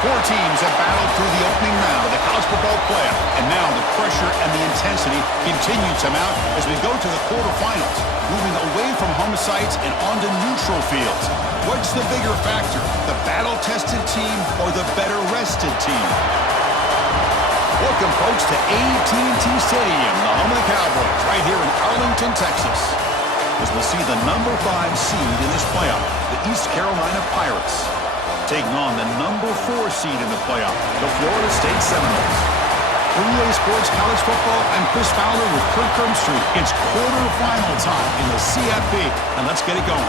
Four teams have battled through the opening round of the college football playoff, and now the pressure and the intensity continue to mount as we go to the quarterfinals, moving away from home sites and onto neutral fields. What's the bigger factor, the battle-tested team or the better-rested team? Welcome, folks, to AT&T Stadium, the home of the Cowboys, right here in Arlington, Texas, as we see the number 5 seed in this playoff, the East Carolina Pirates, taking on the number 4 seed in the playoff, the Florida State Seminoles. For EA Sports College Football, I'm Chris Fowler with Kirk Herbstreit. It's quarterfinal time in the CFP, and let's get it going.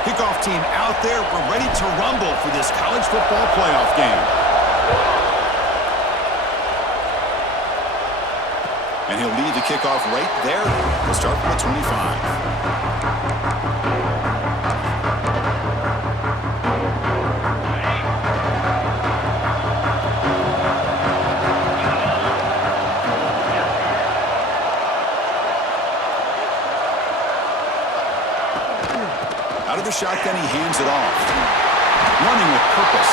Kickoff team out there. We're ready to rumble for this college football playoff game. And he'll lead the kickoff right there. We'll start from the 25. Out of the shotgun, he hands it off. Running with purpose.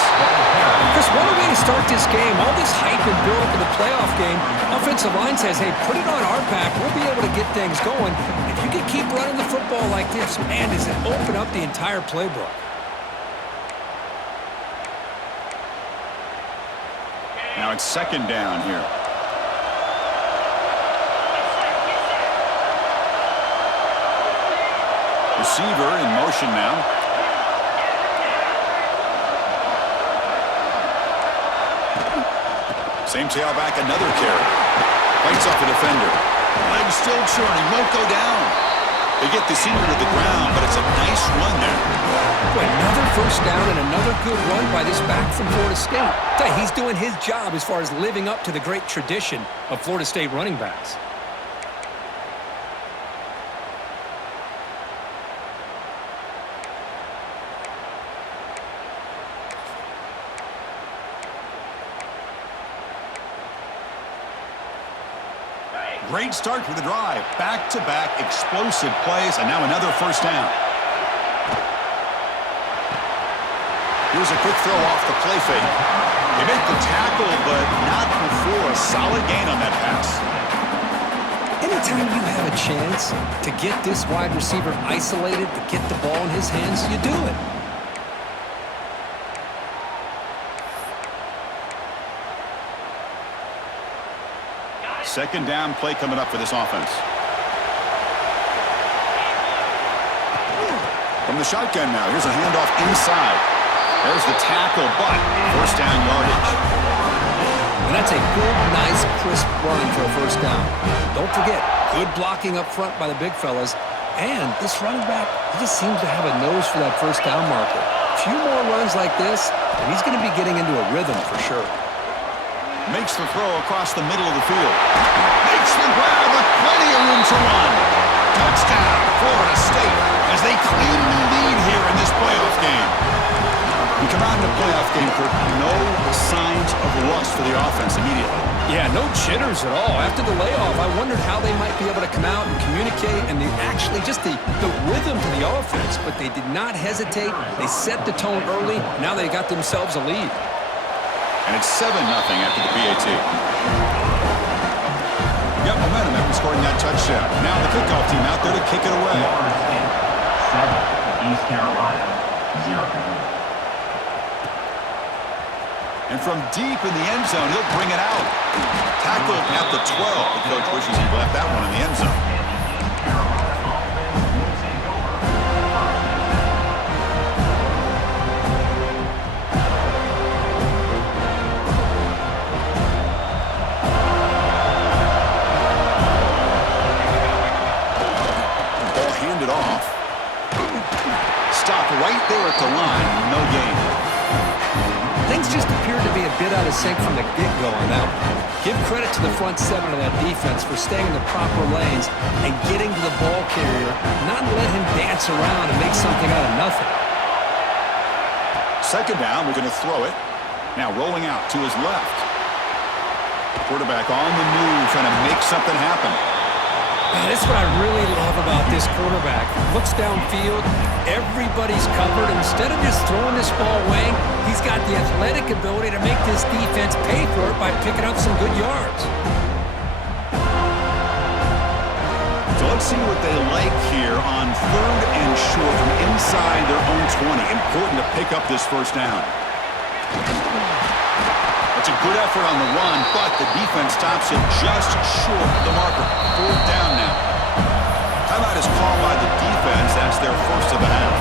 Chris, what a way to start this game. All this hype and build up in the playoff game. Offensive line says, hey, put it on our back. We'll be able to get things going. If you can keep running the football like this, man, does it open up the entire playbook. Now it's second down here. Receiver in motion now. Same tailback, another carry. Fights off a defender. Legs still churning, won't go down. They get the senior to the ground, but it's a nice run there. Another first down and another good run by this back from Florida State. He's doing his job as far as living up to the great tradition of Florida State running backs. Great start to the drive. Back-to-back explosive plays, and now another first down. Here's a quick throw off the play fake. They make the tackle, but not before a solid gain on that pass. Anytime you have a chance to get this wide receiver isolated, to get the ball in his hands, you do it. Second down play coming up for this offense. From the shotgun now, here's a handoff inside. There's the tackle, but first down yardage. And that's a good, nice, crisp run for a first down. Don't forget, good blocking up front by the big fellas. And this running back, he just seems to have a nose for that first down marker. A few more runs like this, and he's going to be getting into a rhythm for sure. Makes the throw across the middle of the field. Makes the grab with plenty of room to run. Touchdown, Florida State, as they claim the lead here in this playoff game. We come out in the playoff game, Kirk, no signs of rust for the offense immediately. Yeah, no jitters at all. After the layoff, I wondered how they might be able to come out and communicate and actually just the rhythm to the offense, but they did not hesitate. They set the tone early. Now they got themselves a lead. And it's 7-0 after the PAT. Got momentum after scoring that touchdown. Now the kickoff team out there to kick it away. East Carolina, 0. And from deep in the end zone, he'll bring it out. Tackled at the 12. The coach wishes he left that one in the end zone. Right there at the line, no gain. Things just appeared to be a bit out of sync from the get-go on that one. Give credit to the front seven of that defense for staying in the proper lanes and getting to the ball carrier, not let him dance around and make something out of nothing. Second down, we're going to throw it. Now rolling out to his left. Quarterback on the move, trying to make something happen. This is what I really love about this quarterback. Looks downfield, everybody's covered. Instead of just throwing this ball away, he's got the athletic ability to make this defense pay for it by picking up some good yards. So let's see what they like here on 3rd and short from inside their own 20. Important to pick up this first down. That's a good effort on the run, but the defense stops him just short of the marker. 4th down now. Timeout is called by the defense. That's their first of the half.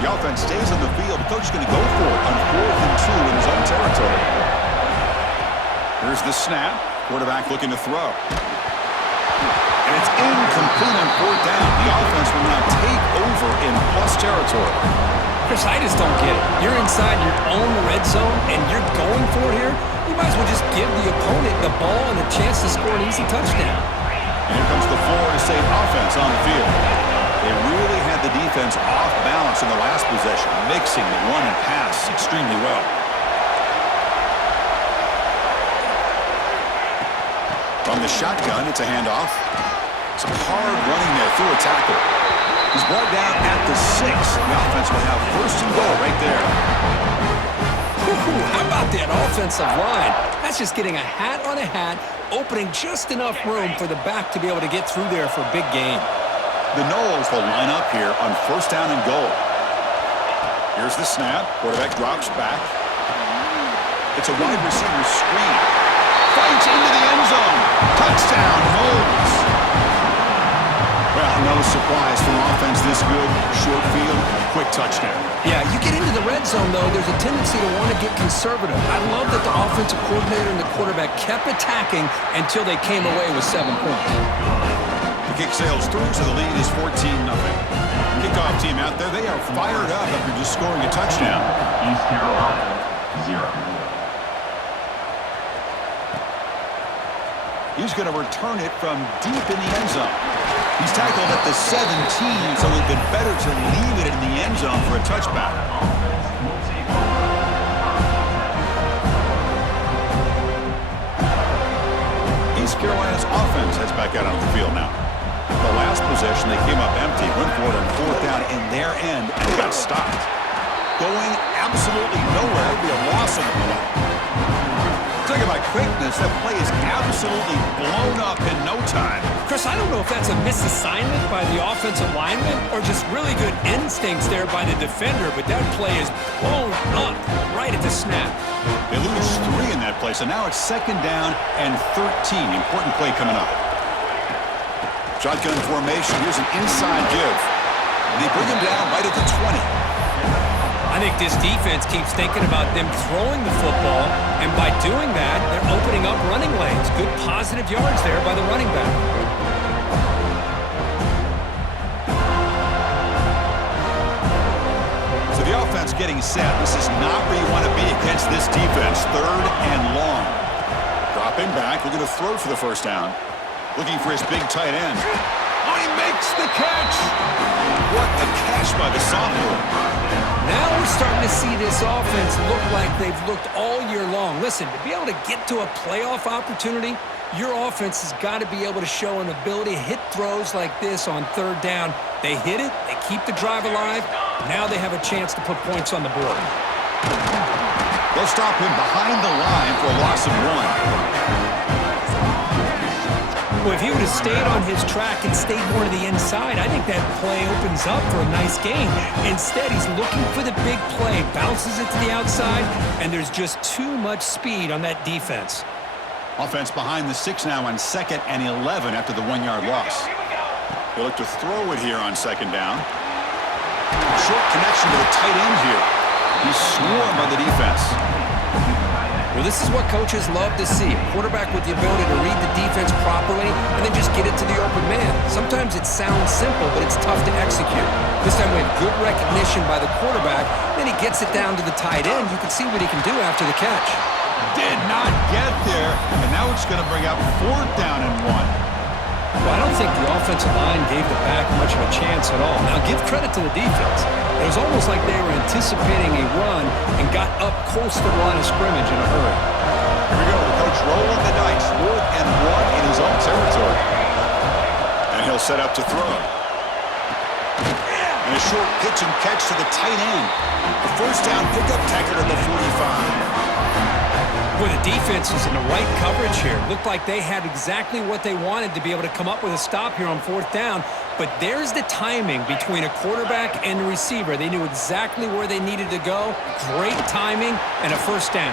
The offense stays on the field. The coach is going to go for it on 4th and 2 in his own territory. Here's the snap. Quarterback looking to throw. And it's incomplete on 4th down. The offense will now take over in plus territory. Chris, I just don't get it. You're inside your own red zone, and you're going for it here. You might as well just give the opponent the ball and a chance to score an easy touchdown. And here comes the Florida State offense on the field. They really had the defense off balance in the last possession, mixing the run and pass extremely well. From the shotgun, it's a handoff. Some hard running there through a tackle. He's brought down at the 6. The offense will have 1st and goal right there. How about that offensive line? That's just getting a hat on a hat, opening just enough room for the back to be able to get through there for a big gain. The Noles will line up here on 1st down and goal. Here's the snap. Quarterback drops back. It's a wide receiver screen. Fights into the end zone. Touchdown, Noles. Well, no surprise from offense this good. Short field, quick touchdown. Yeah, you get into the red zone, though, there's a tendency to want to get conservative. I love that the offensive coordinator and the quarterback kept attacking until they came away with 7 points. The kick sails through, so the lead is 14-0. Kickoff team out there, they are fired up after just scoring a touchdown. East Carolina, 0. He's going to return it from deep in the end zone. He's tackled at the 17, so it would have been better to leave it in the end zone for a touchback. East Carolina's offense heads back out on the field now. The last possession, they came up empty, went for it on 4th down in their end, and got stopped. Going absolutely nowhere. It would be a loss of the play. Talking about quickness, that play is absolutely blown up in no time. Chris, I don't know if that's a misassignment by the offensive lineman or just really good instincts there by the defender, but that play is blown up right at the snap. They lose 3 in that play, so now it's 2nd down and 13. Important play coming up. Shotgun formation. Here's an inside give. They bring him down right at the 20. I think this defense keeps thinking about them throwing the football, and by doing that, they're opening up running lanes. Good positive yards there by the running back. So the offense getting set. This is not where you want to be against this defense. 3rd and long. Dropping back, looking to throw for the 1st down. Looking for his big tight end. Oh, he makes the catch! What a catch by the sophomore. Now we're starting to see this offense look like they've looked all year long. Listen, to be able to get to a playoff opportunity, your offense has got to be able to show an ability to hit throws like this on 3rd down. They hit it, they keep the drive alive. Now they have a chance to put points on the board. They'll stop him behind the line for a loss of 1. Well, if he would have stayed on his track and stayed more to the inside, I think that play opens up for a nice gain. Instead, he's looking for the big play, bounces it to the outside, and there's just too much speed on that defense. Offense behind the 6 now on 2nd and 11 after the 1-yard loss. They look to throw it here on 2nd down. Short connection to the tight end here. He's swarmed by the defense. Well, this is what coaches love to see. A quarterback with the ability to read the defense properly and then just get it to the open man. Sometimes it sounds simple, but it's tough to execute. This time we have good recognition by the quarterback. Then he gets it down to the tight end. You can see what he can do after the catch. Did not get there, and now it's going to bring up 4th down and 1. Well, I don't think the offensive line gave the back much of a chance at all. Now, give credit to the defense. It was almost like they were anticipating a run and got up close to the line of scrimmage in a hurry. Here we go. The coach rolling the dice. 4th and 1 in his own territory. And he'll set up to throw. And a short pitch and catch to the tight end. The 1st down pickup taken at the 45. Boy, the defense was in the right coverage here. Looked like they had exactly what they wanted to be able to come up with a stop here on 4th down. But there's the timing between a quarterback and the receiver. They knew exactly where they needed to go. Great timing and a 1st down.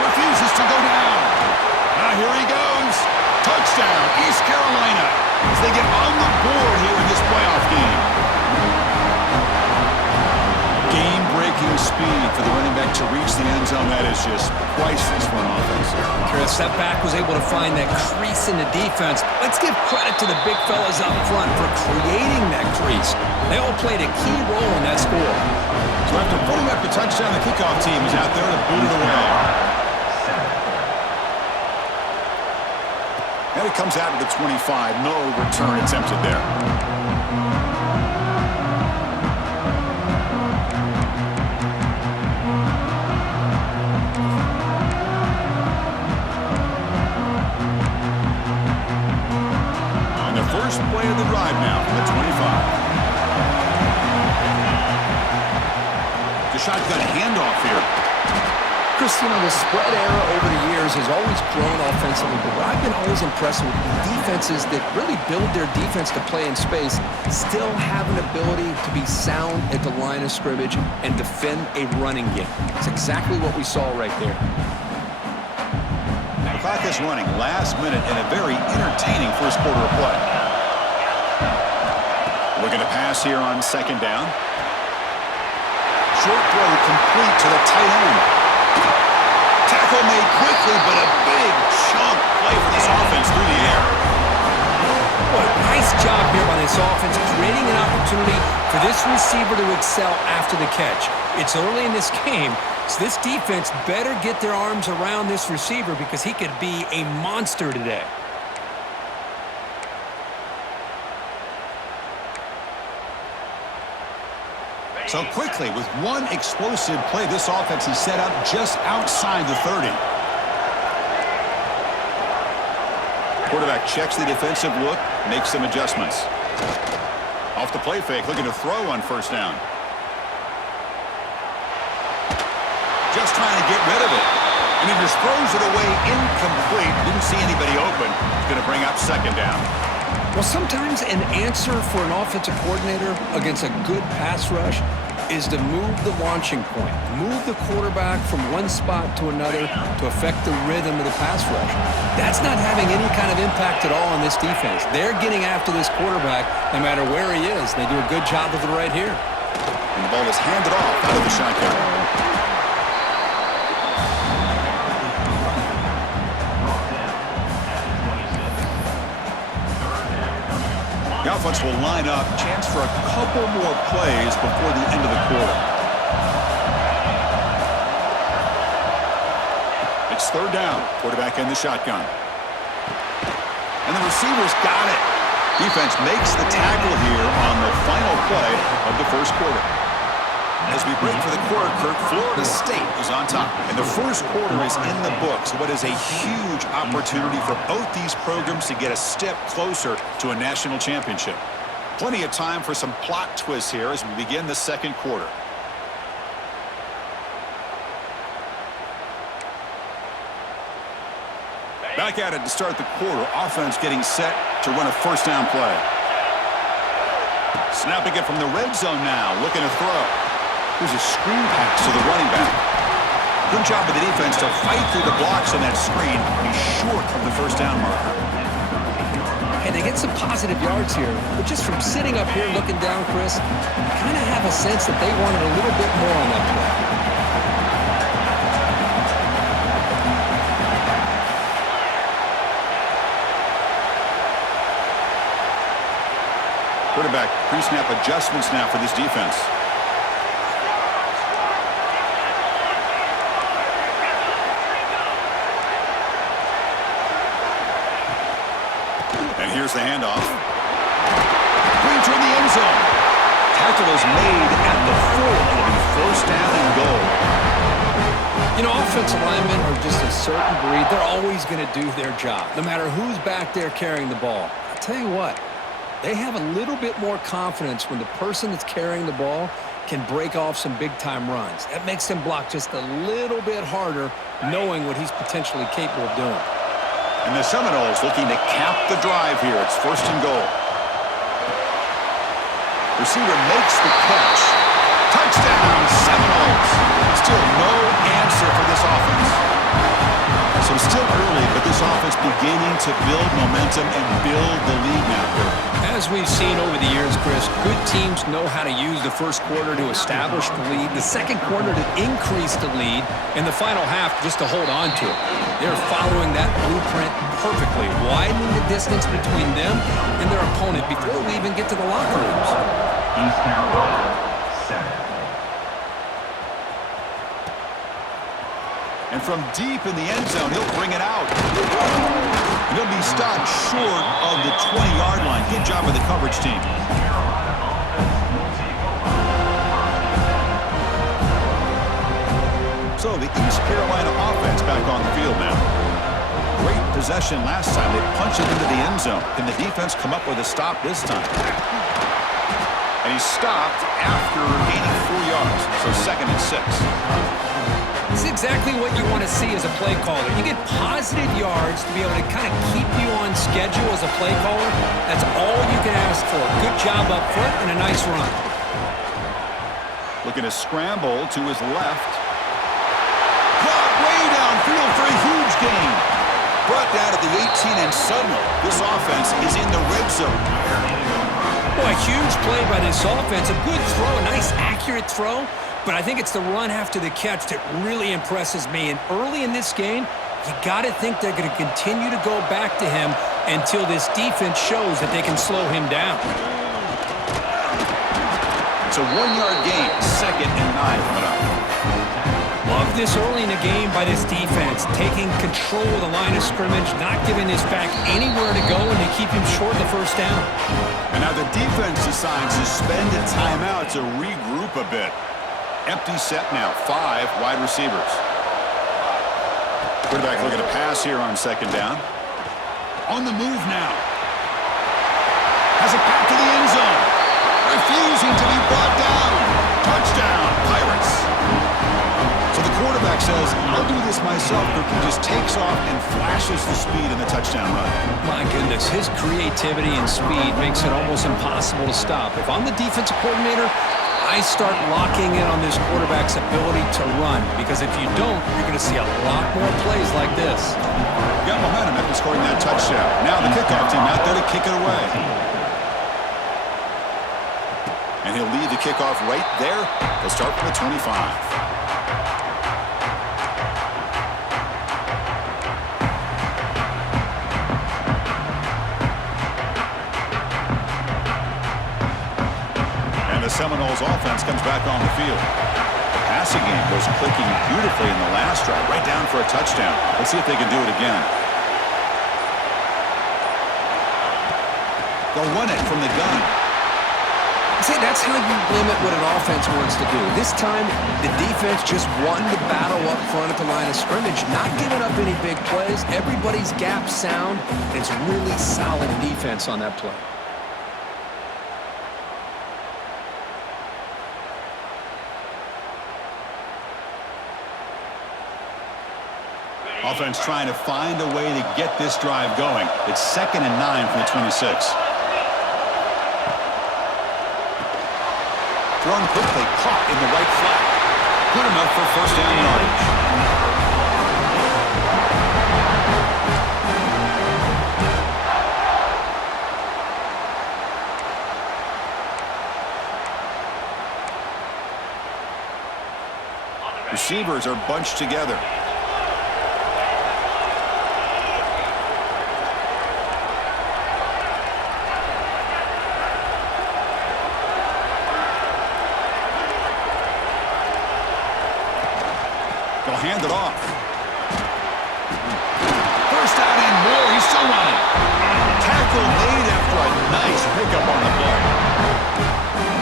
Refuses to go down. Now here he goes. Touchdown, East Carolina, as they get on the board here in this playoff game. Game-breaking speed for the running back to reach the end zone. That is just priceless for an offense. Chris, that back was able to find that crease in the defense. Let's give credit to the big fellas up front for creating that crease. They all played a key role in that score. So after putting up the touchdown, the kickoff team is out there to boot it away. And it comes out to the 25. No return attempted there. First play of the drive now from the 25. The shotgun handoff here. Chris, you know, the spread era over the years has always grown offensively, but what I've been always impressed with defenses that really build their defense to play in space still have an ability to be sound at the line of scrimmage and defend a running game. It's exactly what we saw right there. The clock is running last minute in a very entertaining first quarter of play. Looking to pass here on 2nd down. Short throw complete to the tight end. Tackle made quickly, but a big chunk play for this offense through the air. What a nice job here by this offense, creating an opportunity for this receiver to excel after the catch. It's early in this game, so this defense better get their arms around this receiver because he could be a monster today. So quickly, with one explosive play, this offense is set up just outside the 30. Quarterback checks the defensive look, makes some adjustments. Off the play fake, looking to throw on 1st down. Just trying to get rid of it. And he just throws it away incomplete. Didn't see anybody open. It's going to bring up 2nd down. Well, sometimes an answer for an offensive coordinator against a good pass rush is to move the launching point, move the quarterback from one spot to another to affect the rhythm of the pass rush. That's not having any kind of impact at all on this defense. They're getting after this quarterback no matter where he is. They do a good job of it right here. And the ball is handed off out of the shotgun. The offense will line up, chance for a couple more plays before the end of the quarter. It's 3rd down, quarterback in the shotgun. And the receiver's got it. Defense makes the tackle here on the final play of the first quarter. As we break for the quarter, Kirk, Florida State is on top. And the first quarter is in the books. What is a huge opportunity for both these programs to get a step closer to a national championship. Plenty of time for some plot twists here as we begin the 2nd quarter. Back at it to start the quarter. Offense getting set to run a 1st down play. Snapping it from the red zone now. Looking to throw. There's a screen pass to the running back. Good job of the defense to fight through the blocks on that screen. He's short of the 1st down marker. And they get some positive yards here, but just from sitting up here looking down, Chris, you kind of have a sense that they wanted a little bit more on that play. Quarterback pre-snap adjustments now for this defense. Here's the handoff. Green toward the end zone. Tackle is made at the 4. It'll be first down and goal. You know, offensive linemen are just a certain breed. They're always going to do their job, no matter who's back there carrying the ball. I'll tell you what, they have a little bit more confidence when the person that's carrying the ball can break off some big-time runs. That makes them block just a little bit harder, knowing what he's potentially capable of doing. And the Seminoles looking to cap the drive here. It's first and goal. Receiver makes the catch. Touchdown, Seminoles. Still no answer for this offense. So still early, but this offense beginning to build momentum and build the lead now. As we've seen over the years, Chris, good teams know how to use the first quarter to establish the lead, the second quarter to increase the lead, and the final half just to hold on to it. They're following that blueprint perfectly, widening the distance between them and their opponent before we even get to the locker rooms. East Carolina, 7. And from deep in the end zone, he'll bring it out. And he'll be stopped short of the 20-yard line. Good job of the coverage team. So the East Carolina offense back on the field now. Great possession last time. They punched it into the end zone. Can the defense come up with a stop this time? And he stopped after gaining 4 yards. So 2nd and 6. This is exactly what you want to see as a play caller. You get positive yards to be able to kind of keep you on schedule as a play caller. That's all you can ask for. Good job up front and a nice run. Looking to scramble to his left. Caught way downfield for a huge gain. Brought down at the 18, and suddenly this offense is in the red zone. Boy, a huge play by this offense. A good throw, a nice accurate throw. But I think it's the run after the catch that really impresses me. And early in this game, you got to think they're going to continue to go back to him until this defense shows that they can slow him down. It's a 1-yard gain, 2nd and 9 coming up. Love this early in the game by this defense, taking control of the line of scrimmage, not giving this back anywhere to go, and they keep him short of the first down. And now the defense decides to spend a timeout to regroup a bit. Empty set now, 5 wide receivers. Quarterback looking to pass here on 2nd down. On the move now. Has it back to the end zone. Refusing to be brought down. Touchdown, Pirates. So the quarterback says, I'll do this myself, but he just takes off and flashes the speed in the touchdown run. My goodness, his creativity and speed makes it almost impossible to stop. If I'm the defensive coordinator, I start locking in on this quarterback's ability to run, because if you don't, you're going to see a lot more plays like this. Got momentum after scoring that touchdown. Now the kickoff team out there to kick it away. And he'll lead the kickoff right there. They'll start from the 25. The Seminoles offense comes back on the field. The passing game was clicking beautifully in the last drive, right down for a touchdown. Let's see if they can do it again. They'll run it from the gun. See, that's how you limit what an offense wants to do. This time, the defense just won the battle up front at the line of scrimmage, not giving up any big plays. Everybody's gap sound. It's really solid defense on that play. Offense trying to find a way to get this drive going. It's 2nd and 9 from the 26. Thrown quickly, caught in the right flat. Good enough for first down yardage. Receivers are bunched together. They'll hand it off. First down and more. He's still running. Tackle made pickup on the play.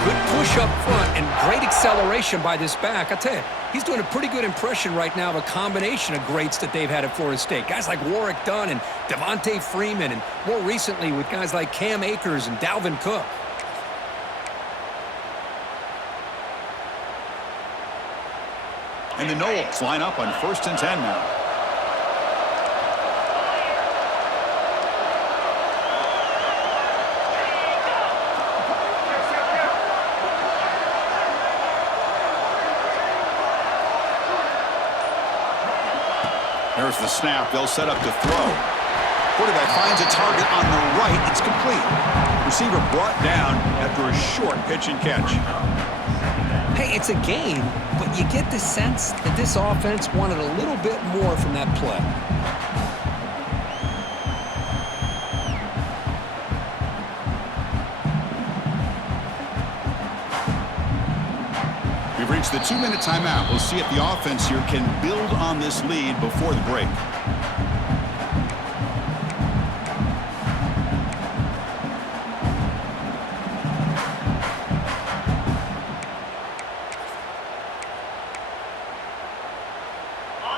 Good push up front and great acceleration by this back. I tell you, he's doing a pretty good impression right now of a combination of greats that they've had at Florida State. Guys like Warrick Dunn and Devontae Freeman, and more recently with guys like Cam Akers and Dalvin Cook. And the Noles line up on 1st and 10 now. There's the snap. They'll set up to throw. Quarterback finds a target on the right. It's complete. Receiver brought down after a short pitch and catch. Hey, it's a game, but you get the sense that this offense wanted a little bit more from that play. We've reached the 2-minute timeout. We'll see if the offense here can build on this lead before the break.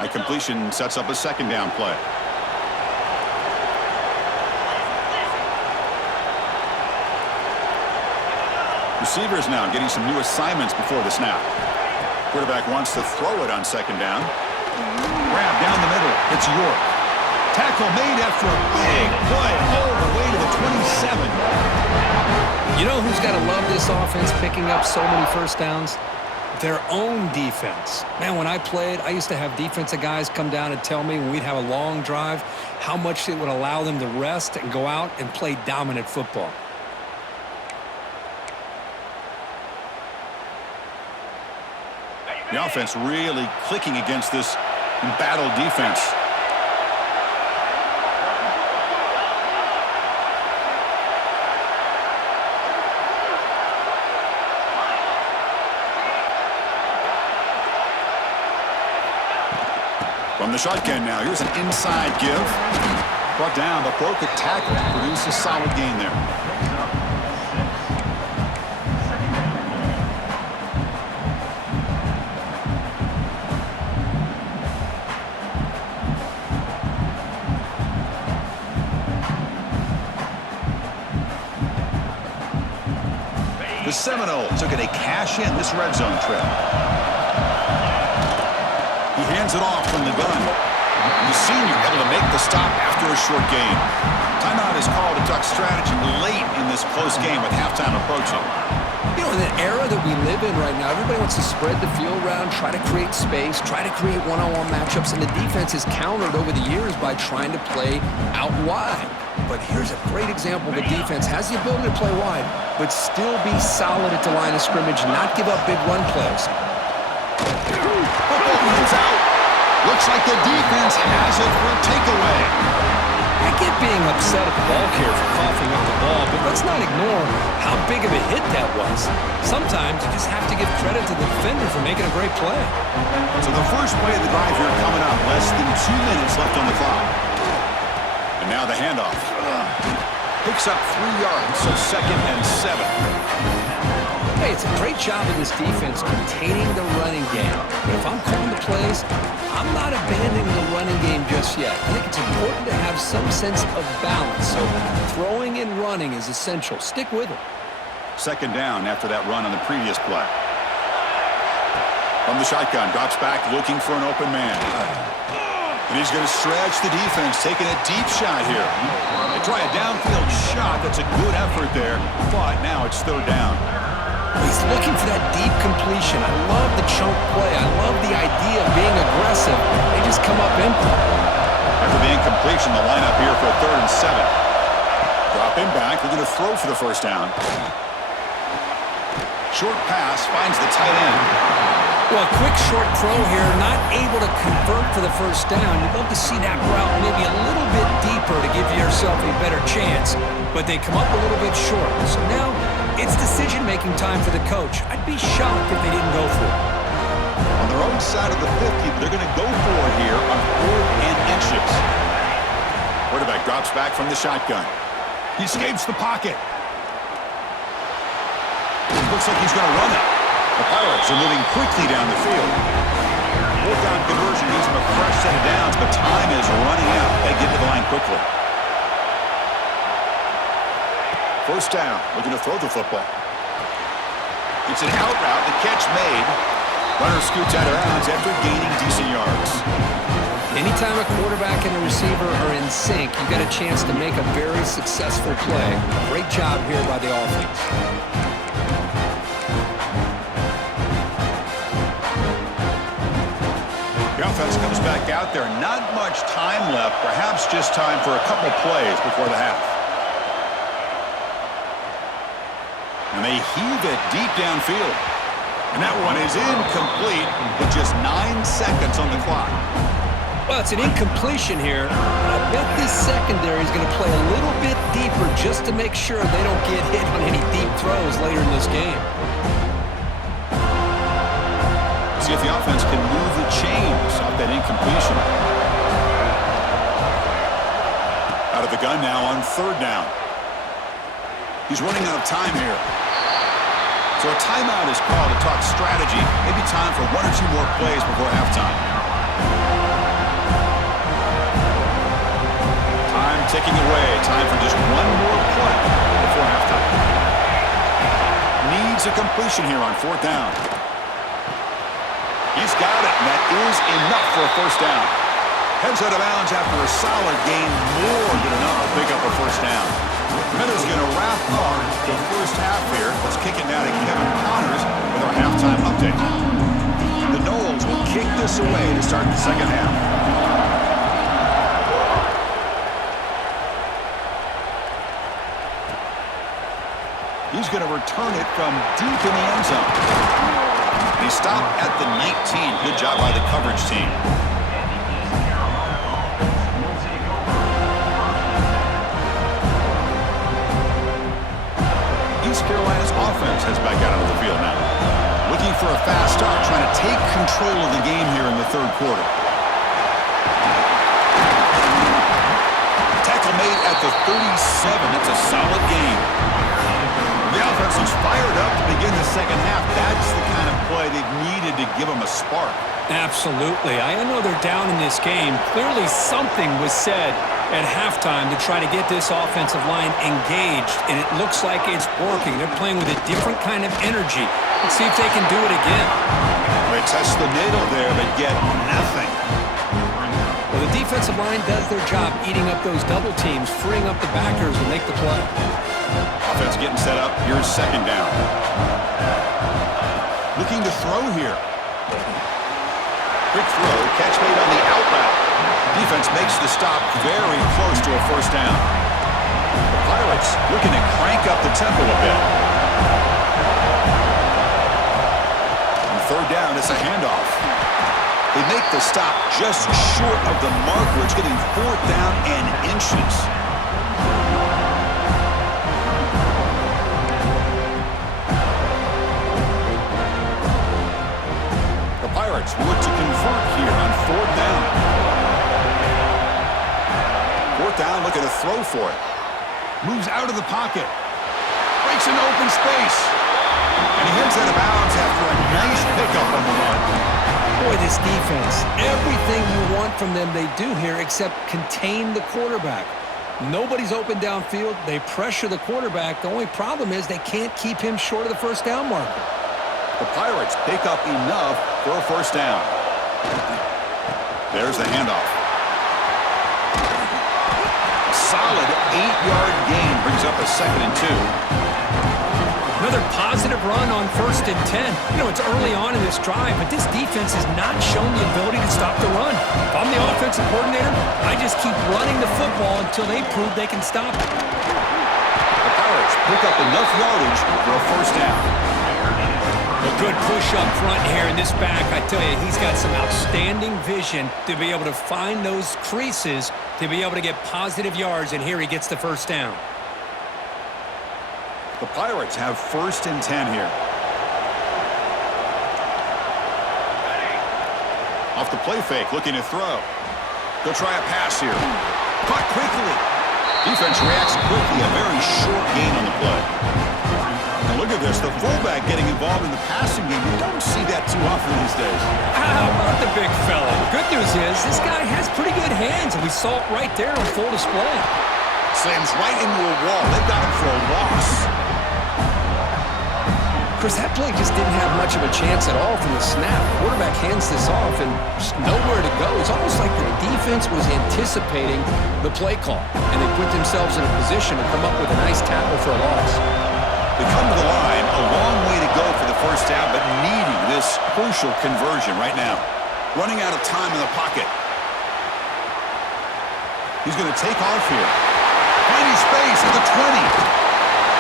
A completion sets up a 2nd down play. Receivers now getting some new assignments before the snap. Quarterback wants to throw it on 2nd down. Grab down the middle. It's York. Tackle made after a big play all the way to the 27. You know who's got to love this offense picking up so many first downs? Their own defense. Man, when I played, I used to have defensive guys come down and tell me when we'd have a long drive how much it would allow them to rest and go out and play dominant football. The offense really clicking against this embattled defense. From the shotgun now, here's an inside give. Brought down, but broke a tackle to produce a solid gain there. The Seminoles are going to cash in this red zone trip. He hands it off from the gun. The senior able to make the stop after a short gain. Timeout is called to talk strategy late in this close game with halftime approaching. You know, in the era that we live in right now, everybody wants to spread the field around, try to create space, try to create one-on-one matchups, and the defense is countered over the years by trying to play out wide. But here's a great example. The defense has the ability to play wide, but still be solid at the line of scrimmage, not give up big run plays. Football comes out. Looks like the defense has it for a takeaway. I get being upset at the ball carrier for coughing up the ball, but let's not ignore how big of a hit that was. Sometimes you just have to give credit to the defender for making a great play. So the first play of the drive here coming up. Less than 2 minutes left on the clock. And now the handoff. Picks up 3 yards, so 2nd and 7. Hey, it's a great job of this defense containing the running game. But if I'm calling the plays, I'm not abandoning the running game just yet. I think it's important to have some sense of balance. So throwing and running is essential. Stick with it. 2nd down after that run on the previous play. From the shotgun, drops back looking for an open man. And he's going to stretch the defense, taking a deep shot here. They try a downfield shot. That's a good effort there, but now it's 3rd down. He's looking for that deep completion. I love the chunk play. I love the idea of being aggressive. They just come up empty. After the incompletion, the lineup here for 3rd and 7. Drop him back. We're going to throw for the 1st down. Short pass finds the tight end. Well, a quick short throw here, not able to convert for the 1st down. You'd love to see that route maybe a little bit deeper to give yourself a better chance, but they come up a little bit short. So now it's decision-making time for the coach. I'd be shocked if they didn't go for it. On their own side of the 50, they're going to go for it here on 4th and inches. Quarterback drops back from the shotgun. He escapes the pocket. Looks like he's going to run it. The Pirates are moving quickly down the field. Fourth down conversion gives them a fresh set of downs, but time is running out. They get to the line quickly. First down, looking to throw the football. It's an out route, the catch made. Runner scoots out of bounds after gaining decent yards. Anytime a quarterback and a receiver are in sync, you got a chance to make a very successful play. Great job here by the offense. The offense comes back out there. Not much time left, perhaps just time for a couple plays before the half. And they heave it deep downfield. And that one is incomplete with just 9 seconds on the clock. Well, it's an incompletion here. I bet this secondary is going to play a little bit deeper just to make sure they don't get hit on any deep throws later in this game. See if the offense can move the chains off that incompletion. Out of the gun now on third down. He's running out of time here. So a timeout is called to talk strategy. Maybe time for 1 or 2 more plays before halftime. Time ticking away. Time for just 1 more play before halftime. Needs a completion here on fourth down. He's got it, and that is enough for a first down. Heads out of bounds after a solid gain, more than enough to pick up a first down. Minnesota going to wrap up the first half here. Let's kick it now to Kevin Connors with our halftime update. The Noles will kick this away to start the second half. He's going to return it from deep in the end zone. He stopped at the 19. Good job by the coverage team. East Carolina's offense has back out onto the field now. Looking for a fast start, trying to take control of the game here in the third quarter. Tackle made at the 37. It's a solid game. The offense is fired up to begin the second half. That's the kind of play they've needed to give them a spark. Absolutely. I know they're down in this game. Clearly something was said at halftime to try to get this offensive line engaged, and it looks like it's working. They're playing with a different kind of energy. Let's see if they can do it again. They touched the middle there, but get nothing. Well, the defensive line does their job eating up those double teams, freeing up the backers to make the play. Offense getting set up. Here's second down. Looking to throw here. Quick throw. Catch made on the out route. Defense makes the stop very close to a first down. The Pirates looking to crank up the tempo a bit. On third down, it's a handoff. They make the stop just short of the marker. It's getting fourth down and inches. The Pirates look to convert here on fourth down. Fourth down, looking to throw for it. Moves out of the pocket. Breaks into open space. And he heads out of bounds after a nice pickup on the run. Boy, this defense, everything you want from them they do here except contain the quarterback. Nobody's open downfield. They pressure the quarterback. The only problem is they can't keep him short of the first down marker. The Pirates pick up enough for a first down. There's the handoff. A solid 8-yard gain brings up a 2nd and 2. Another positive run on 1st and 10. You know, it's early on in this drive, but this defense has not shown the ability to stop the run. If I'm the offensive coordinator, I just keep running the football until they prove they can stop it. The Pirates pick up enough yardage for a first down. A good push up front here in this back. I tell you, he's got some outstanding vision to be able to find those creases, to be able to get positive yards, and here he gets the first down. The Pirates have 1st and 10 here. Off the play fake, looking to throw. They'll try a pass here. Caught quickly. Defense reacts quickly. A very short gain on the play. And Look at this, the fullback getting involved in the passing game. You don't see that too often these days. How about the big fella? Good news is this guy has pretty good hands, and we saw it right there on full display. Slams right into a wall. They got him for a loss. Chris, that play just didn't have much of a chance at all from the snap. Quarterback hands this off and just nowhere to go. It's almost like the defense was anticipating the play call, and they put themselves in a position to come up with a nice tackle for a loss. They come to the line, a long way to go for the first down, but needing this crucial conversion right now. Running out of time in the pocket. He's going to take off here. Finding space at the 20.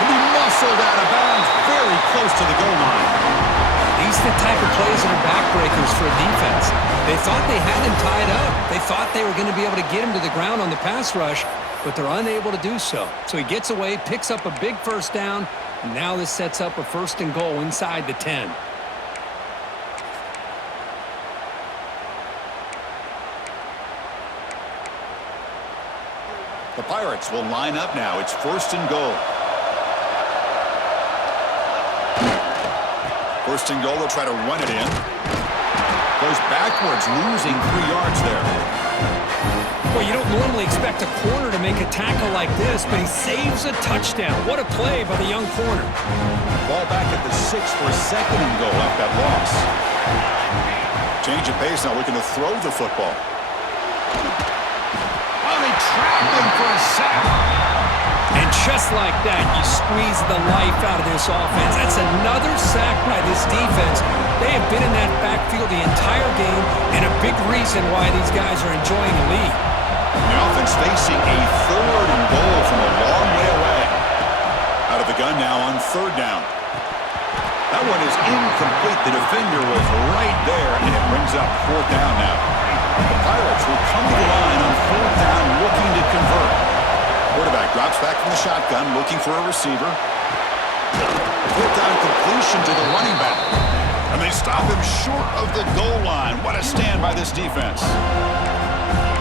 He'll be muscled out of bounds very close to the goal line. These are the type of plays that are backbreakers for a defense. They thought they had him tied up. They thought they were going to be able to get him to the ground on the pass rush, but they're unable to do so. So he gets away, picks up a big first down, and now this sets up a 1st and goal inside the 10. The Pirates will line up now. It's 1st and goal. 1st and goal, they'll try to run it in. Goes backwards, losing 3 yards there. Well, you don't normally expect a corner to make a tackle like this, but he saves a touchdown. What a play by the young corner. Ball back at the 6 for a 2nd and goal after that loss. Change of pace now, looking to throw the football. Oh, they trapped him for a sack. And just like that, you squeeze the life out of this offense. That's another sack by this defense. They have been in that backfield the entire game, and a big reason why these guys are enjoying the lead. The offense facing a 3rd and goal from a long way away. Out of the gun now on 3rd down. That one is incomplete. The defender was right there, and it brings up 4th down now. The Pirates will come to the line on 4th down, looking to convert. Quarterback drops back from the shotgun, looking for a receiver. 4th down completion to the running back. And they stop him short of the goal line. What a stand by this defense.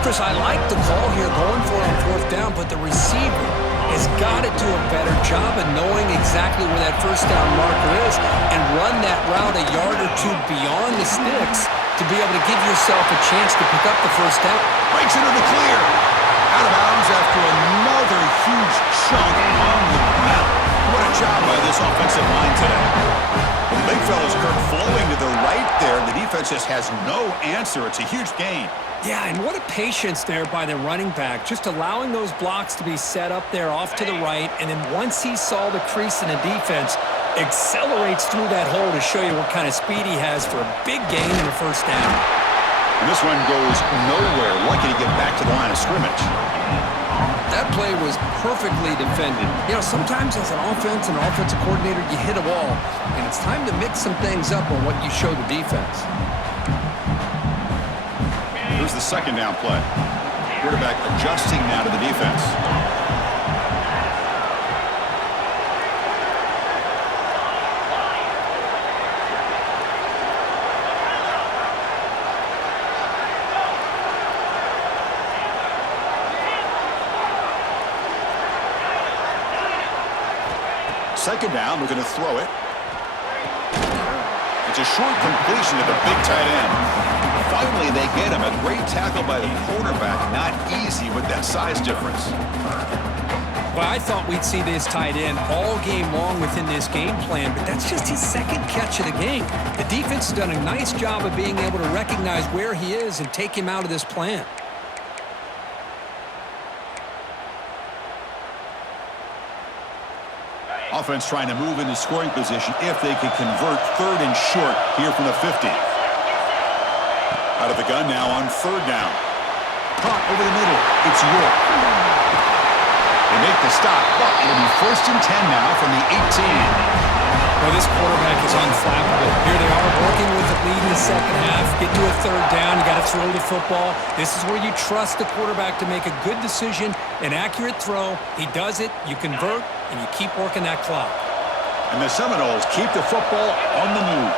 Chris, I like the call here going for it on 4th down, but the receiver has got to do a better job of knowing exactly where that 1st down marker is and run that route a yard or 2 beyond the sticks to be able to give yourself a chance to pick up the 1st down. Breaks into the clear. Out of bounds after another huge chunk on the ground. What a job by this offensive line today. The big fella's Kirk flowing to the right there. The defense just has no answer. It's a huge gain. Yeah, and what a patience there by the running back, just allowing those blocks to be set up there off to the right, and then once he saw the crease in the defense, accelerates through that hole to show you what kind of speed he has for a big gain in the 1st down. And this one goes nowhere. Lucky to get back to the line of scrimmage. That play was perfectly defended. You know, sometimes as an offense and an offensive coordinator, you hit a wall, and it's time to mix some things up on what you show the defense. Here's the 2nd down play. Quarterback adjusting now to the defense. Second down, we're going to throw it. It's a short completion to the big tight end. Finally, they get him. A great tackle by the quarterback. Not easy with that size difference. Well, I thought we'd see this tight end all game long within this game plan, but that's just his 2nd catch of the game. The defense has done a nice job of being able to recognize where he is and take him out of this plan. Offense trying to move into scoring position if they could convert 3rd and short here from the 50. Out of the gun now on 3rd down. Caught over the middle. It's York. They make the stop, but it'll be 1st and 10 now from the 18. Well, this quarterback is unflappable. Here they are working with the lead in the 2nd half. Get to a 3rd down. You got to throw the football. This is where you trust the quarterback to make a good decision, an accurate throw. He does it. You convert, and you keep working that clock. And the Seminoles keep the football on the move.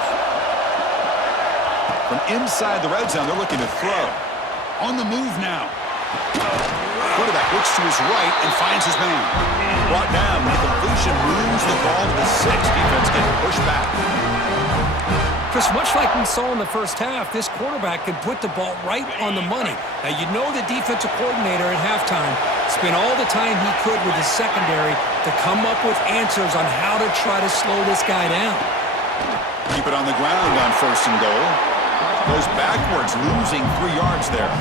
From inside the red zone, they're looking to throw. On the move now. Quarterback looks to his right and finds his man. Brought down. The completion moves the ball to the 6. Defense getting pushed back. Chris, much like we saw in the first half, this quarterback can put the ball right on the money. Now, you know the defensive coordinator at halftime spent all the time he could with his secondary to come up with answers on how to try to slow this guy down. Keep it on the ground on 1st and goal. Goes backwards, losing 3 yards there.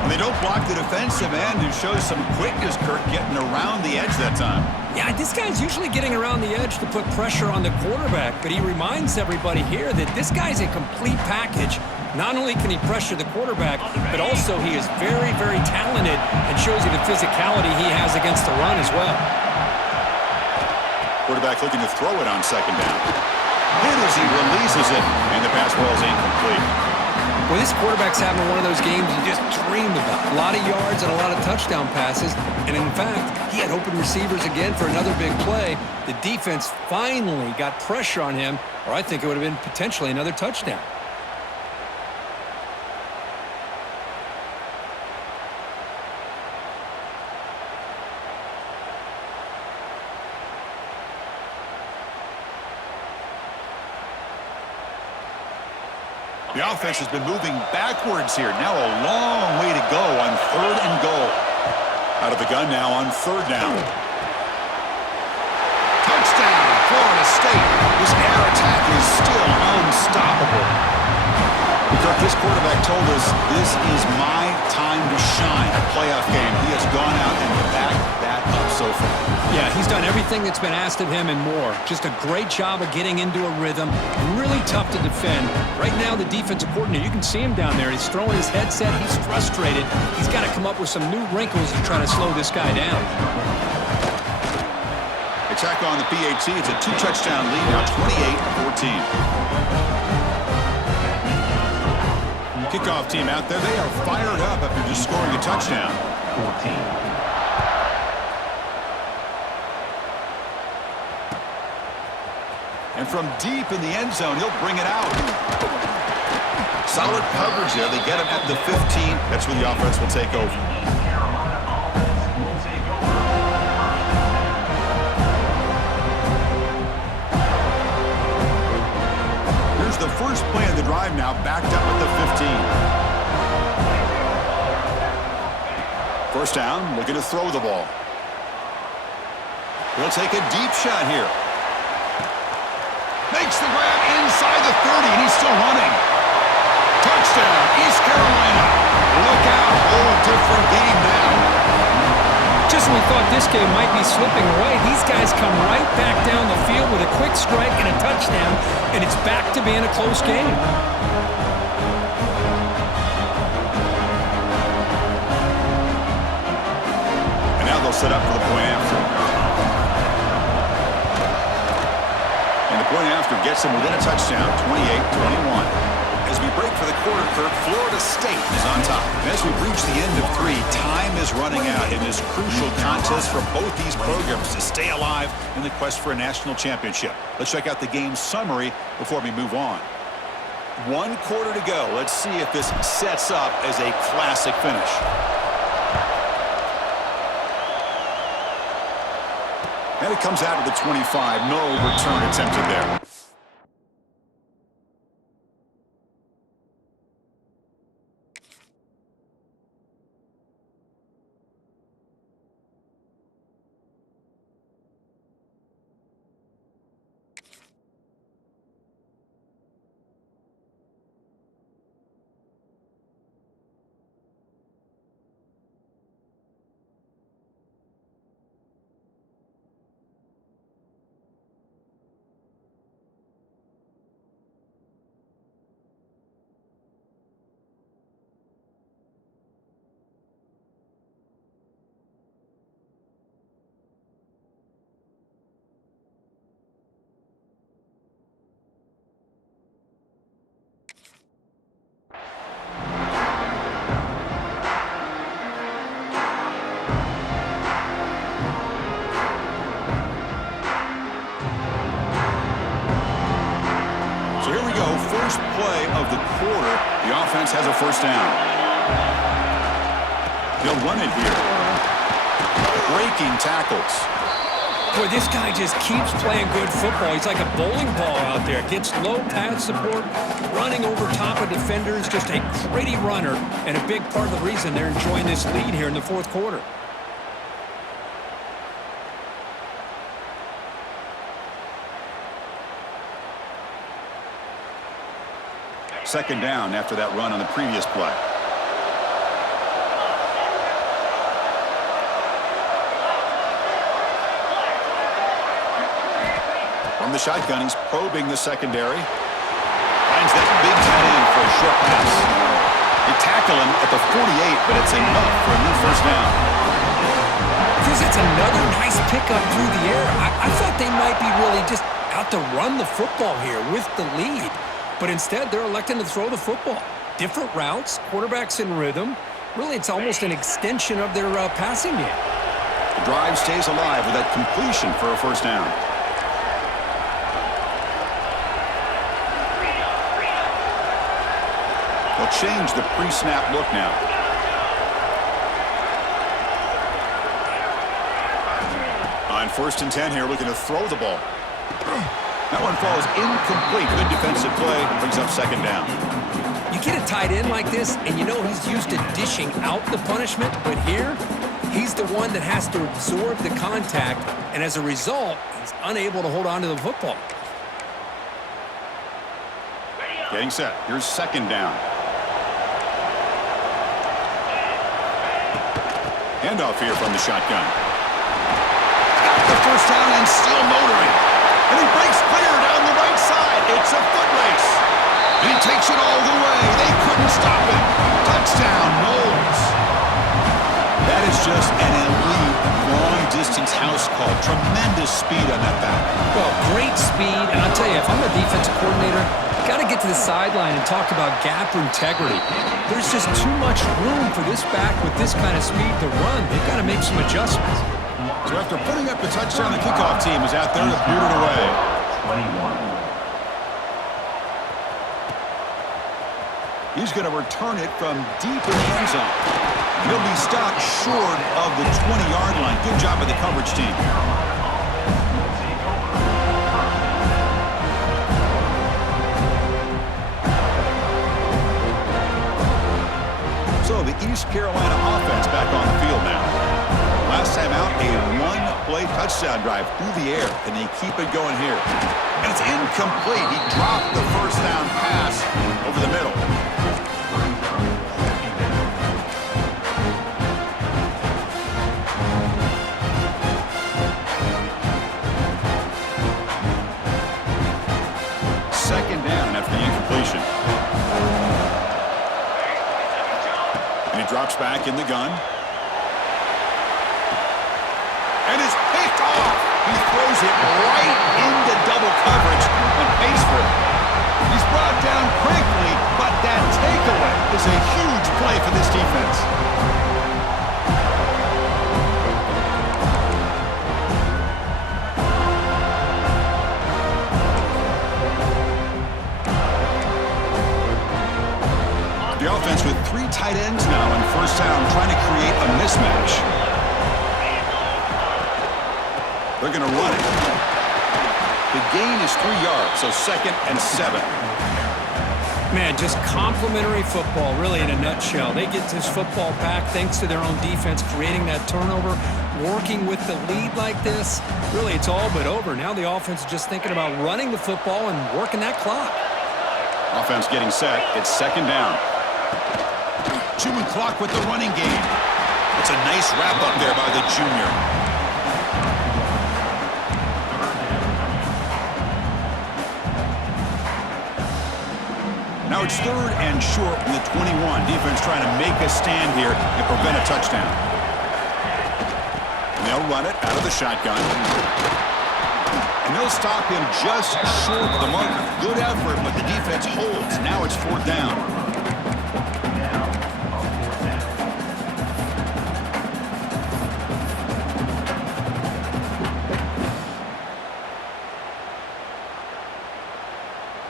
And they don't block the defensive end, who shows some quickness, Kirk, getting around the edge that time. Yeah, this guy's usually getting around the edge to put pressure on the quarterback, but he reminds everybody here that this guy's a complete package. Not only can he pressure the quarterback, but also he is very, very talented and shows you the physicality he has against the run as well. Quarterback looking to throw it on 2nd down. Hit as he releases it, and the pass ball is incomplete. Well, this quarterback's having one of those games you just dream about. A lot of yards and a lot of touchdown passes. And in fact, he had open receivers again for another big play. The defense finally got pressure on him, or I think it would have been potentially another touchdown. The offense has been moving backwards here. Now a long way to go on 3rd and goal. Out of the gun now on 3rd down. Touchdown, Florida State. This air attack is still unstoppable. Kirk, this quarterback told us this is my time to shine. A playoff game. He has gone out and backed that up so far. Yeah, he's done everything that's been asked of him and more. Just a great job of getting into a rhythm. Really tough to defend. Right now, the defensive coordinator, you can see him down there. He's throwing his headset. He's frustrated. He's got to come up with some new wrinkles to try to slow this guy down. Attack on the PAT. It's a 2-touchdown lead now, 28-14. Kickoff team out there. They are fired up after just scoring a touchdown. 14. And from deep in the end zone, he'll bring it out. Solid coverage there. They get him at the 15. That's where the offense will take over. Here's the first play of the drive now, backed up at the 15. First down, looking to throw the ball. He'll take a deep shot here. Makes the grab inside the 30, and he's still running. Touchdown, East Carolina. Look out, whole different game now. Just when we thought this game might be slipping away, these guys come right back down the field with a quick strike and a touchdown, and it's back to being a close game. And now they'll set up for the point after. And the point after gets them within a touchdown, 28-21. As we break for the quarter, Kirk, Florida State is on top. And as we reach the end of 3, time is running out in this crucial contest for both these programs to stay alive in the quest for a national championship. Let's check out the game summary before we move on. 1 quarter to go. Let's see if this sets up as a classic finish. And it comes out of the 25. No return attempted there. First play of the quarter, the offense has a first down. He'll run it here. Breaking tackles. Boy, this guy just keeps playing good football. He's like a bowling ball out there. Gets low pad support, running over top of defenders. Just a gritty runner, and a big part of the reason they're enjoying this lead here in the fourth quarter. Second down after that run on the previous play. From the shotgun, he's probing the secondary. Finds that big tight end for a short pass. They tackle him at the 48, but it's enough for a new first down. Chris, it's another nice pickup through the air. I thought they might be really just out to run the football here with the lead. But instead, they're electing to throw the football. Different routes, quarterbacks in rhythm. Really, it's almost an extension of their passing game. The drive stays alive with that completion for a first down. They'll change the pre-snap look now. On 1st and 10 here, looking to throw the ball. That one falls incomplete. Good defensive play. Brings up second down. You get a tight end like this, and you know he's used to dishing out the punishment, but here, he's the one that has to absorb the contact, and as a result, he's unable to hold on to the football. Getting set. Here's second down. Handoff here from the shotgun. Got the first down and still motoring. And he breaks clear down the right side. It's a foot race. And he takes it all the way. They couldn't stop him. Touchdown, Knowles. That is just an elite long-distance house call. Tremendous speed on that back. Well, great speed, and I'll tell you, if I'm a defensive coordinator, I've got to get to the sideline and talk about gap integrity. There's just too much room for this back with this kind of speed to run. They've got to make some adjustments. So after putting up the touchdown, the kickoff team is out there to boot it away. 21. He's going to return it from deep in the end zone. He'll be stopped short of the 20-yard line. Good job by the coverage team. So the East Carolina offense back on the field now. Last time out, a one-play touchdown drive through the air. Can they keep it going here? And it's incomplete. He dropped the first down pass over the middle. Second down after the incompletion. And he drops back in the gun. And it's picked off. He throws it right into double coverage and pays for it. He's brought down quickly, but that takeaway is a huge play for this defense. The offense with 3 tight ends now on first down, trying to create a mismatch. They're going to run it. The gain is 3 yards, so 2nd and 7. Man, just complimentary football, really, in a nutshell. They get this football back thanks to their own defense, creating that turnover, working with the lead like this. Really, it's all but over. Now the offense is just thinking about running the football and working that clock. Offense getting set. It's second down. Chewing clock with the running game. It's a nice wrap-up there by the junior. Now it's 3rd and short from the 21. Defense trying to make a stand here and prevent a touchdown. And they'll run it out of the shotgun. And they'll stop him just short of the marker. Good effort, but the defense holds. Now it's 4th down.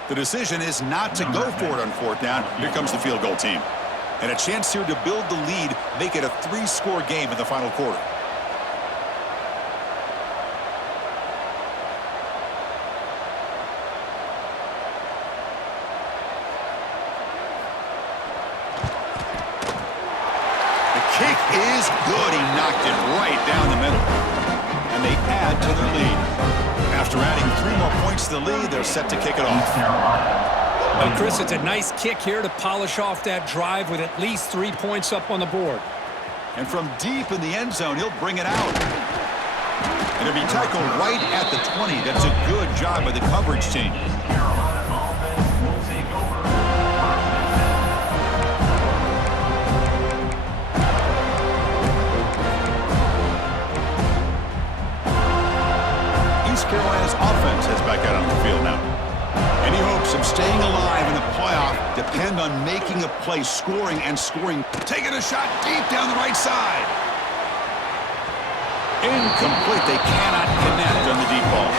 The decision is not to go for it on 4th down. Here comes the field goal team. And a chance here to build the lead, make it a 3-score game in the final quarter. Kick is good. He knocked it right down the middle. And they add to their lead. After adding 3 more points to the lead, they're set to kick it off. Well, Chris, it's a nice kick here to polish off that drive with at least 3 points up on the board. And from deep in the end zone, he'll bring it out. And it'll be tackled right at the 20. That's a good job by the coverage team. Carolina's offense is back out on the field now. Any hopes of staying alive in the playoff depend on making a play, scoring and scoring. Taking a shot deep down the right side. Incomplete. They cannot connect on the deep ball.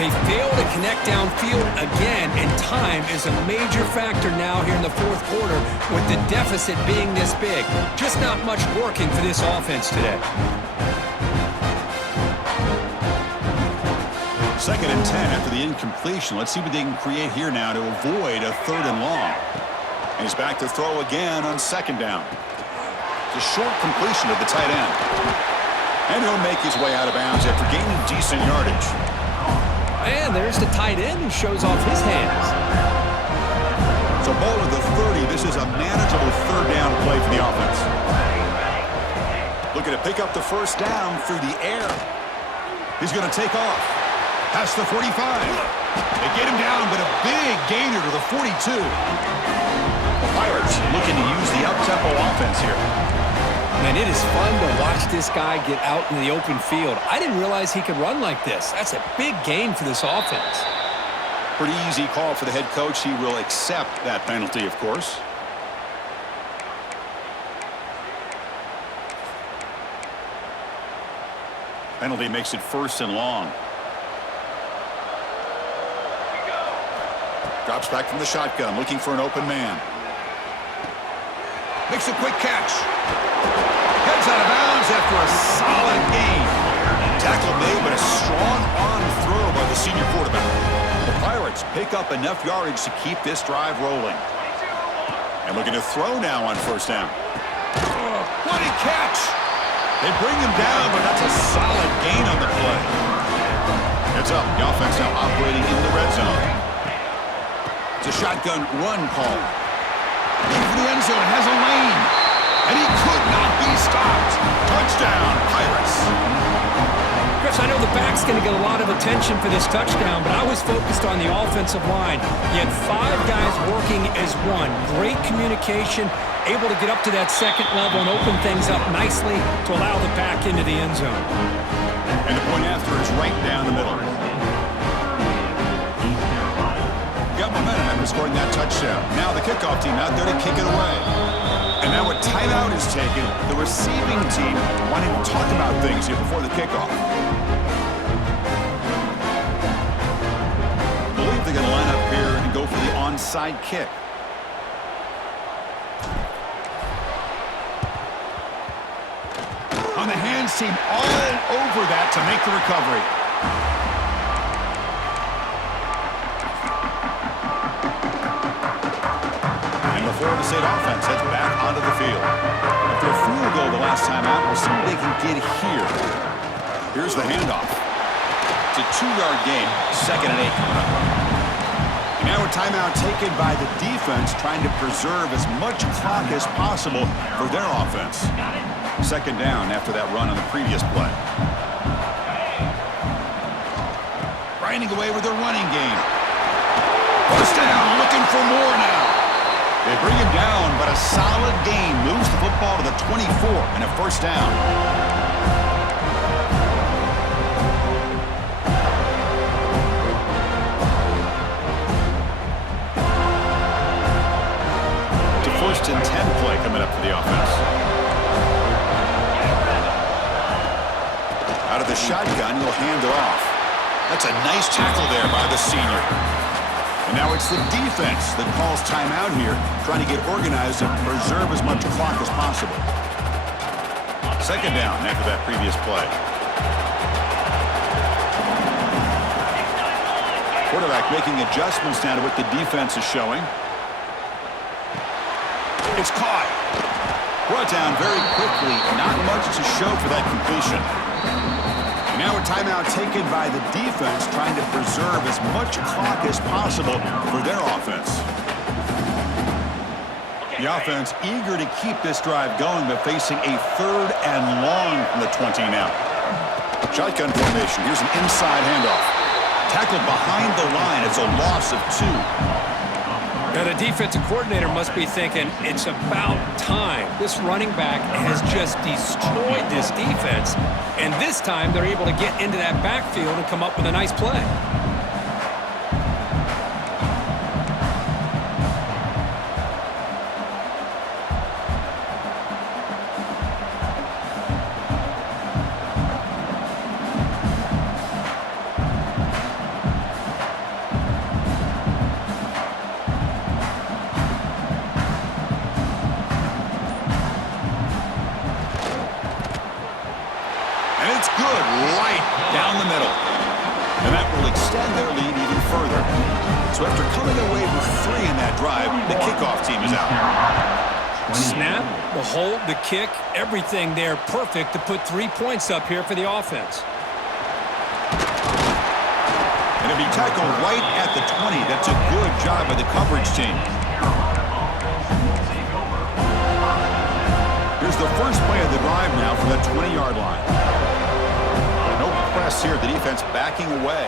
They fail to connect downfield again, and time is a major factor now here in the fourth quarter with the deficit being this big. Just not much working for this offense today. 2nd and 10 after the incompletion. Let's see what they can create here now to avoid a 3rd and long. And he's back to throw again on 2nd down. It's a short completion to the tight end. And he'll make his way out of bounds after gaining decent yardage. And there's the tight end who shows off his hands. So ball at the 30. This is a manageable 3rd down play for the offense. Looking to pick up the 1st down through the air. He's going to take off. Past the 45. They get him down, but a big gainer to the 42. The Pirates looking to use the up-tempo offense here. Man, it is fun to watch this guy get out in the open field. I didn't realize he could run like this. That's a big gain for this offense. Pretty easy call for the head coach. He will accept that penalty, of course. Penalty makes it 1st and long. Drops back from the shotgun, looking for an open man. Makes a quick catch. Heads out of bounds after a solid gain. Tackle made, but a strong arm throw by the senior quarterback. The Pirates pick up enough yardage to keep this drive rolling. And looking to throw now on 1st down. What a catch! They bring him down, but that's a solid gain on the play. Heads up, the offense now operating in the red zone. It's a shotgun run call. Looking for the end zone, has a lane. And he could not be stopped. Touchdown, Pirates. Chris, I know the back's going to get a lot of attention for this touchdown, but I was focused on the offensive line. You had 5 guys working as one. Great communication, able to get up to that 2nd level and open things up nicely to allow the back into the end zone. And the point after is right down the middle. Got momentum after scoring that touchdown. Now the kickoff team out there to kick it away. And now a timeout is taken. The receiving team wanting to talk about things here before the kickoff. I believe they're going to line up here and go for the onside kick. On the hands team all over that to make the recovery. Florida State offense heads back onto the field. After a field goal the last time out, we'll see what they can get here. Here's the handoff. It's a 2-yard gain. 2nd and 8 coming up. And now a timeout taken by the defense, trying to preserve as much clock as possible for their offense. 2nd down after that run on the previous play. Grinding away with their running game. 1st down, looking for more now. They bring him down, but a solid gain moves the football to the 24 and a 1st down. It's a 1st and 10 play coming up for the offense. Out of the shotgun, he'll hand it off. That's a nice tackle there by the senior. And now it's the defense that calls timeout here, trying to get organized and preserve as much clock as possible. Second down after that previous play. Quarterback making adjustments now to what the defense is showing. It's caught. Brought down very quickly. Not much to show for that completion. And now a timeout taken by the defense, trying to preserve as much clock as possible for their offense. The offense eager to keep this drive going, but facing a 3rd and long from the 20 now. Shotgun formation. Here's an inside handoff. Tackled behind the line. It's a loss of 2. Now, the defensive coordinator must be thinking, it's about time. This running back has just destroyed this defense, and this time they're able to get into that backfield and come up with a nice play. It's good right down the middle. And that will extend their lead even further. So after coming away with 3 in that drive, the kickoff team is out. Snap, the hold, the kick, everything there perfect to put 3 points up here for the offense. And it'll be tackled right at the 20. That's a good job by the coverage team. Here's the first play of the drive now from the 20-yard line. No press here. The defense backing away.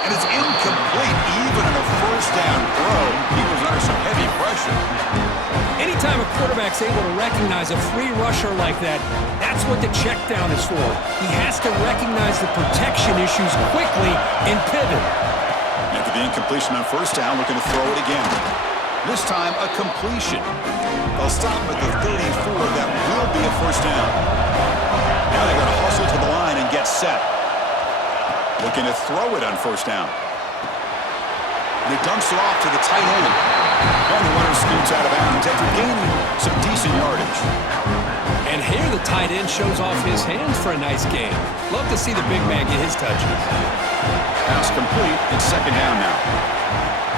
And it's incomplete even on a first down throw. He was under some heavy pressure. Anytime a quarterback's able to recognize a free rusher like that, that's what the check down is for. He has to recognize the protection issues quickly and pivot. After the incompletion on first down, looking to throw it again. This time, a completion. They'll stop at the 34. That will be a first down. Now they've got to hustle to the line and get set. Looking to throw it on first down. And he dumps it off to the tight end. And the runner scoots out of bounds after gaining some decent yardage. And here the tight end shows off his hands for a nice game. Love to see the big man get his touches. Pass complete. It's second down now.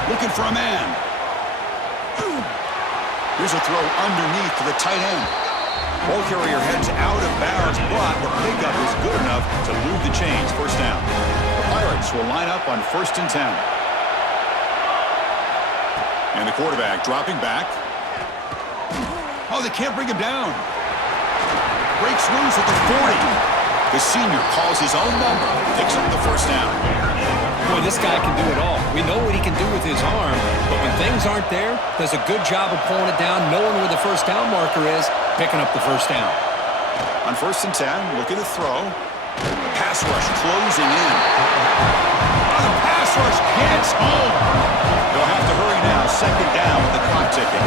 Looking for a man. Here's a throw underneath to the tight end. Ball carrier heads out of bounds, but the pickup is good enough to move the chains. First down. The Pirates will line up on 1st and 10. And the quarterback dropping back. Oh, they can't bring him down. Breaks loose at the 40. The senior calls his own number, picks up the first down. Boy, this guy can do it all. We know what he can do with his arm, but when things aren't there, does a good job of pulling it down, knowing where the first down marker is, picking up the first down. On 1st and 10, looking to throw. Pass rush closing in. Oh, the pass rush gets home. They'll have to hurry now. Second down with the clock ticking.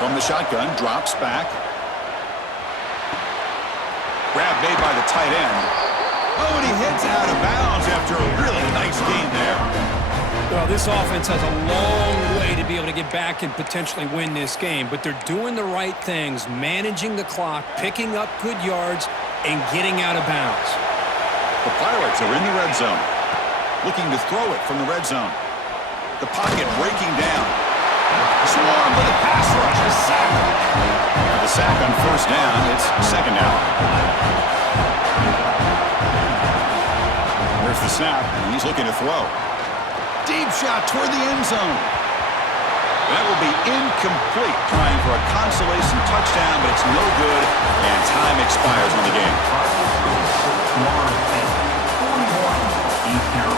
From the shotgun, drops back. Grab made by the tight end. Oh, and he heads out of bounds after a really nice gain there. Well, this offense has a long way to be able to get back and potentially win this game, but they're doing the right things, managing the clock, picking up good yards, and getting out of bounds. The Pirates are in the red zone. Looking to throw it from the red zone. The pocket breaking down. Swarmed by the pass rush. A sack. With the sack on first down, it's second down. There's the snap, and he's looking to throw. Deep shot toward the end zone. That will be incomplete, trying for a consolation touchdown, but it's no good, and time expires on the game. 41, East Carolina.